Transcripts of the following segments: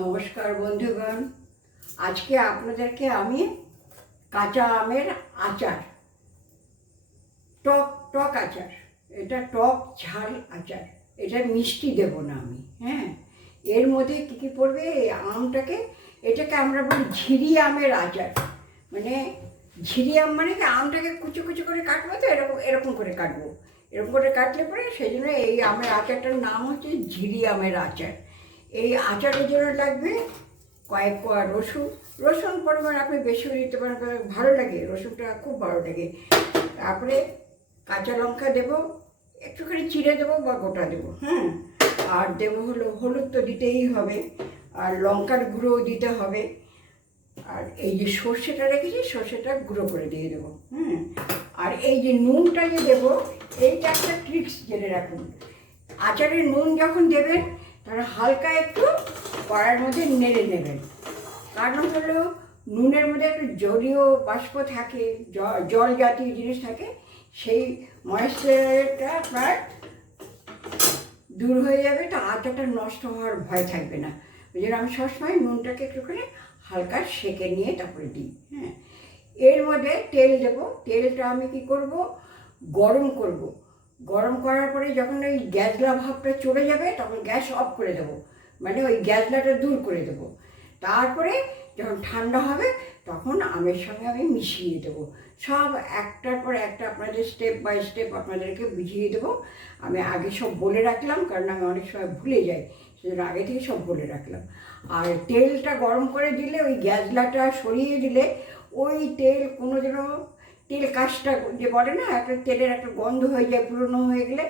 নমস্কার বন্ধুগণ, আজকে আপনাদেরকে আমি কাঁচা আমের আচার, টক টক আচার, এটা টক ঝাল আচার, এটা মিষ্টি দেব না আমি। এর মধ্যে কী কী পড়বে, এই আমটাকে, এটাকে আমরা বলি ঝিরি আমের আচার। মানে ঝিরি আম মানে কি, আমটাকে কুচো কুচো করে কাটবো, তো এরকম এরকম করে কাটবো, এরকম করে কাটলে পরে সেই জন্য এই আমের আচারটার নাম হচ্ছে ঝিরি আমের আচার। এই আচারের জন্য লাগবে কয়েক কোয়া রসুন। রসুন পরিমাণ আপনি বেশিও দিতে পারেন, ভালো লাগে, রসুনটা খুব ভালো লাগে। তারপরে কাঁচা লঙ্কা দেবো, একটুখানি চিড়ে দেবো বা গোটা দেবো। আর দেবো হলো হলুদ, তো দিতেই হবে, আর লঙ্কার গুঁড়োও দিতে হবে। আর এই যে সর্ষেটা রেখেছি, সর্ষেটা গুঁড়ো করে দিয়ে দেবো। আর এই যে নুনটা যে দেবো, এইটা একটা ট্রিক্স জেনে রাখুন। আচারে নুন যখন দেবেন, তাহলে হালকা একটু কড়াইয়ের মধ্যে নেড়ে নেবেন। কারণ হলো নুনের মধ্যে একটু জলীয় বাষ্প থাকে, জল জাতীয় জিনিস থাকে, সেই ময়েশ্চারটা আপনার দূর হয়ে যাবে, তো আচারটা নষ্ট হওয়ার ভয় থাকবে না। ওই জন্য আমি সবসময় নুনটাকে একটুখানি হালকা সেঁকে নিয়ে তারপরে দিই। এর মধ্যে তেল দেবো। তেলটা আমি কি করব, গরম করব। গরম করার পরে যখন ওই গ্যাসলা ভাবটা চলে যাবে, তখন গ্যাস অফ করে দেবো, মানে ওই গ্যাসলাটা দূর করে দেবো। তারপরে যখন ঠান্ডা হবে, তখন আমের সঙ্গে আমি মিশিয়ে দেবো। সব একটার পর একটা আপনাদের স্টেপ বাই স্টেপ আপনাদেরকে বুঝিয়ে দেবো। আমি আগে সব বলে রাখলাম, কারণ আমি অনেক সময় ভুলে যাই, সেজন্য আগে থেকে সব বলে রাখলাম। আর তেলটা গরম করে দিলে, ওই গ্যাসলাটা সরিয়ে দিলে, ওই তেল কোনো যেন তেল কাজটা যে বলে না, একটা তেলের একটা গন্ধ হয়ে যায়, পুরনো হয়ে গেলে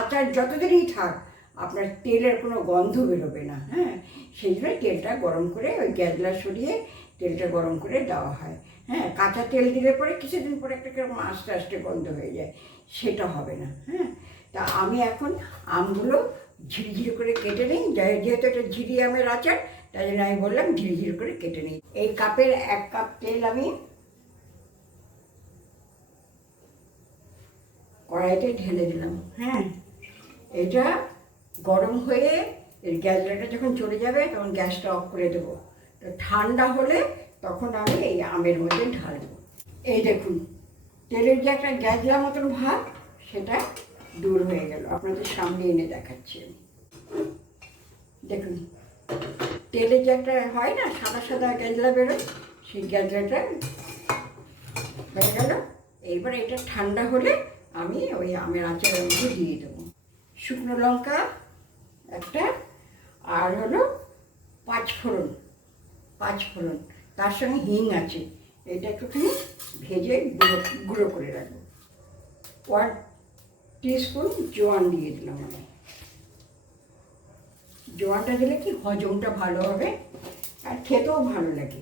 আচার যতদিনই থাক আপনার তেলের কোনো গন্ধ বেরোবে না। সেই জন্য তেলটা গরম করে, ওই গ্যাসলা সরিয়ে তেলটা গরম করে দেওয়া হয়। কাঁচা তেল দিলে পরে কিছুদিন পরে একটা কেরকম আস্তে আস্তে গন্ধ হয়ে যায়, সেটা হবে না। তা আমি এখন আমগুলো ঝিরিঝিরি করে কেটে নিই, যেহেতু এটা ঝিরি আমের আচার, তাই জন্য আমি বললাম ঝিরিঝিরি করে কেটে নিই। এই কাপের 1 কাপ তেল আমি কড়াইতে ঢেলে দিলাম। এটা গরম হয়ে এর গ্যাসটা যখন চলে যাবে, তখন গ্যাসটা অফ করে দেবো। তো ঠান্ডা হলে তখন আমি এই আমের মধ্যে ঢালবো। এই দেখুন, তেলের যে একটা গ্যাসলা মতন ভাব, সেটা দূর হয়ে গেল। আপনাদের সামনে এনে দেখাচ্ছি আমি। দেখুন, তেলে যে একটা হয় না, সাদা সাদা গ্যাসলা বেরোয়, সেই গ্যাসলাটা হয়ে গেল। এইবার এটা ঠান্ডা হলে আমি ওই আমের আচারের মধ্যে দিয়ে দেবো। শুকনো লঙ্কা একটা, আর হলো 5 ফোড়ন, তার সঙ্গে হিং আছে, এটা একটুখানি ভেজে গুঁড়ো করে রাখবো। 1 টিস্পুন জোয়ান দিয়ে দিলাম আমি। জোয়ানটা দিলে কি হজমটা ভালো হবে, আর খেতেও ভালো লাগে।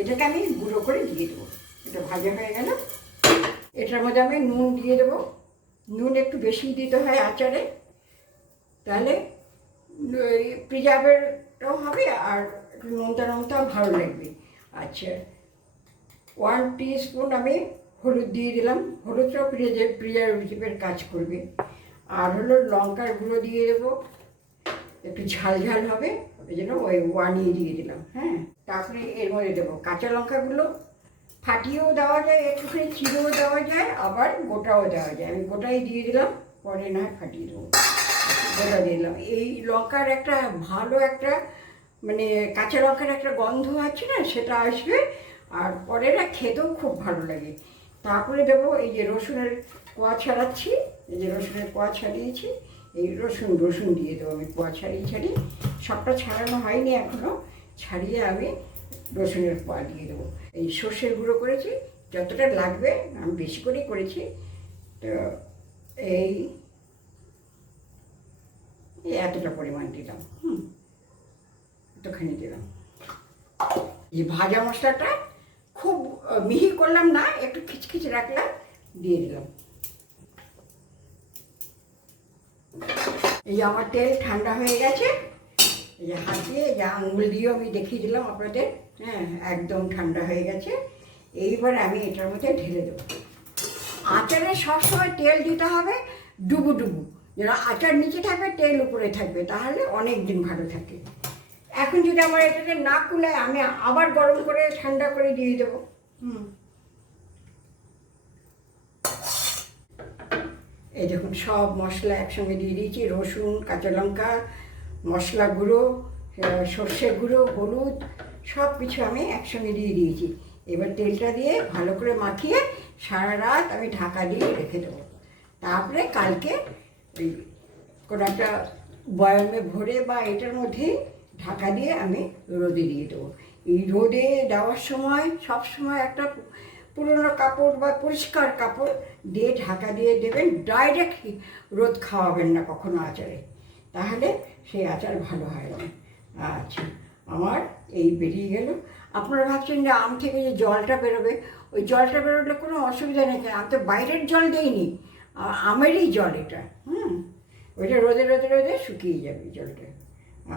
এটাকে আমি গুঁড়ো করে দিয়ে দেবো। এটা ভাজা হয়ে গেল। এটার মধ্যে আমি নুন দিয়ে দেবো। নুন একটু বেশি দিতে হয় আচারে, তাহলে প্রিজার্ভেরটাও হবে, আর একটু নোনতা নোনতাও ভালো লাগবে। আচ্ছা, 1 টিস্পুন আমি হলুদ দিয়ে দিলাম। হলুদটাও প্রিজার্ভেটিভের কাজ করবে। আর হলো লঙ্কার গুঁড়ো দিয়ে দেবো, একটু ঝাল ঝাল হবে, ওই জন্য ওই 1 দিয়ে দিলাম। তারপরে এর মধ্যে দেবো কাঁচা লঙ্কাগুলো, ফাটিয়েও দেওয়া যায়, একটুখানি চিড়েও দেওয়া যায়, আবার গোটাও দেওয়া যায়। আমি গোটাই দিয়ে দিলাম, পরে না ফাটিয়ে দেবো, গোটা দিয়ে দিলাম। এই লঙ্কার একটা ভালো একটা, মানে কাঁচা লঙ্কার একটা গন্ধ আছে না, সেটা আসবে, আর পরে না খেতেও খুব ভালো লাগে। তারপরে দেবো এই যে রসুনের কোয়া ছাড়াচ্ছি, এই যে রসুনের কোয়া ছাড়িয়েছি, এই রসুন দিয়ে দেবো আমি। কোয়া ছাড়িয়ে সবটা ছাড়ানো হয়নি এখনও, ছাড়িয়ে আমি রসুনের কোয়া দিয়ে দেবো। এই সর্ষের গুঁড়ো করেছি, যতটা লাগবে, আমি বেশি করেই করেছি, তো এই এতটা পরিমাণ দিলাম। এতখানি দিলাম। এই ভাজা মশলাটা খুব মিহি করলাম না, একটু খিচখিচ রাখলাম, দিয়ে দিলাম। এই আমার তেল ঠান্ডা হয়ে গেছে। এই যে হাত দিয়ে, যে আঙুল দিয়েও আমি দেখিয়ে দিলাম আপনাদের, একদম ঠান্ডা হয়ে গেছে। এইবার আমি এটার মধ্যে ঢেলে দেবো। আচারে সবসময় তেল দিতে হবে ডুবু ডুবু, যেন আচার নিচে থাকবে, তেল উপরে থাকবে, তাহলে অনেক দিন ভালো থাকে। এখন যদি আমার এটাকে না কুলায় আমি আবার গরম করে ঠান্ডা করে দিয়ে দেবো। এই দেখুন সব মশলা একসঙ্গে দিয়ে দিয়েছি, রসুন, কাঁচা লঙ্কা, মশলা গুঁড়ো, সর্ষে গুঁড়ো, হলুদ, সব কিছু আমি একসঙ্গে দিয়ে দিয়েছি। এবার তেলটা দিয়ে ভালো করে মাখিয়ে সারা রাত আমি ঢাকা দিয়ে রেখে দেবো। তারপরে কালকে ওই কোনো একটা বয়ামে ভরে বা এটার মধ্যেই ঢাকা দিয়ে আমি রোদে দিয়ে দেবো। এই রোদে দেওয়ার সময় সব সময় একটা পুরনো কাপড় বা পরিষ্কার কাপড় দিয়ে ঢাকা দিয়ে দেবেন। ডাইরেক্ট রোদ খাওয়াবেন না কখনো আচারে, তাহলে সেই আচার ভালো হয় না। আচ্ছা, আমার এই বেরিয়ে গেল। আপনারা ভাবছেন যে আম থেকে যে জলটা বেরোবে, ওই জলটা বেরোলে কোনো অসুবিধা নেই, আমি তো বাইরের জল দিইনি, আমেরই জল এটা। ওইটা রোদে রোদে রোদে শুকিয়ে যাবে জলটা।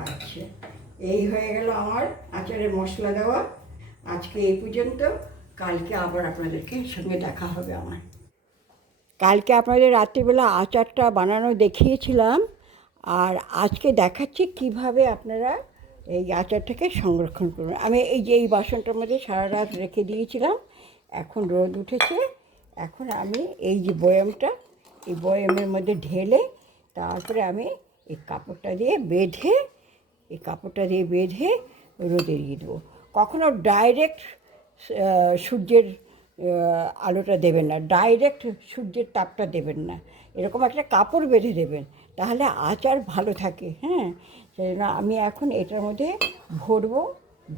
আচ্ছা, এই হয়ে গেল আমার আচারের মশলা দেওয়া। আজকে এই পর্যন্ত, কালকে আবার আপনাদেরকে সঙ্গে দেখা হবে আমার। কালকে আপনাদের রাত্রিবেলা আচারটা বানানো দেখিয়েছিলাম, আর আজকে দেখাচ্ছি কিভাবে আপনারা এই আচারটাকে সংরক্ষণ করুন। আমি এই যে এই বাসনটার মধ্যে সারা রাত রেখে দিয়েছিলাম, এখন রোদ উঠেছে। এখন আমি এই যে বয়ামটা, এই বয়ামের মধ্যে ঢেলে তারপরে আমি এই কাপড়টা দিয়ে বেঁধে রোদে দিয়ে দেবো। কখনো ডাইরেক্ট সূর্যের আলোটা দেবেন না, ডাইরেক্ট সূর্যের তাপটা দেবেন না, এরকম একটা কাপড় বেঁধে দেবেন, তাহলে আচার ভালো থাকে। সেই জন্য আমি এখন এটার মধ্যে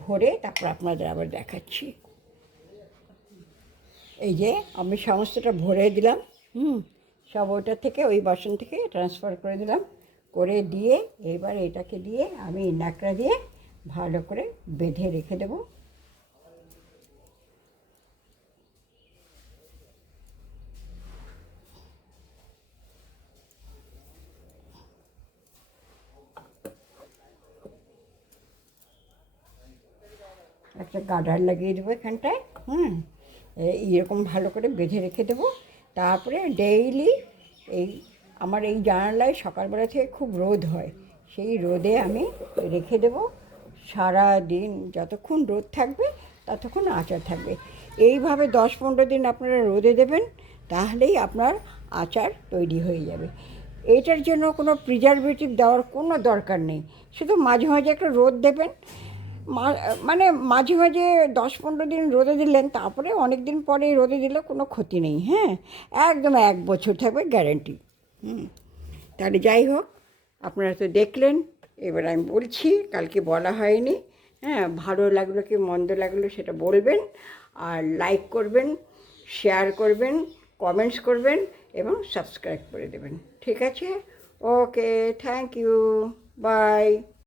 ভরে তারপর আপনাদের আবার দেখাচ্ছি। এই যে আমি সমস্তটা ভরে দিলাম, সব ওইটার থেকে, ওই বাসন থেকে ট্রান্সফার করে দিলাম, করে দিয়ে এবার এটাকে দিয়ে আমি ন্যাকড়া দিয়ে ভালো করে বেঁধে রেখে দেবো। একটা গার্ডার লাগিয়ে দেবো এখানটায়, এইরকম ভালো করে বেঁধে রেখে দেবো। তারপরে ডেইলি এই আমার এই জানালায় সকালবেলা থেকে খুব রোদ হয়, সেই রোদে আমি রেখে দেবো সারা দিন। যতক্ষণ রোদ থাকবে ততক্ষণ আচার থাকবে। এইভাবে 10-15 দিন আপনারা রোদে দেবেন, তাহলেই আপনার আচার তৈরি হয়ে যাবে। এটার জন্য কোনো প্রিজারভেটিভ দেওয়ার কোনো দরকার নেই, শুধু মাঝে মাঝে একটা রোদ দেবেন। মানে মাঝে মাঝে 10-15 দিন রোদে দিলেন, তারপরে অনেক দিন পরে রোদে দিলে কোনো ক্ষতি নেই। একদম 1 বছর থাকবে গ্যারেন্টি। তাহলে যাই হোক, আপনারা তো দেখলেন। এবার আমি বলছি, কালকে বলা হয়নি। ভালো লাগলো কি মন্দ লাগলো সেটা বলবেন, আর লাইক করবেন, শেয়ার করবেন, কমেন্টস করবেন এবং সাবস্ক্রাইব করে দেবেন। ঠিক আছে? ওকে, থ্যাংক ইউ, বাই।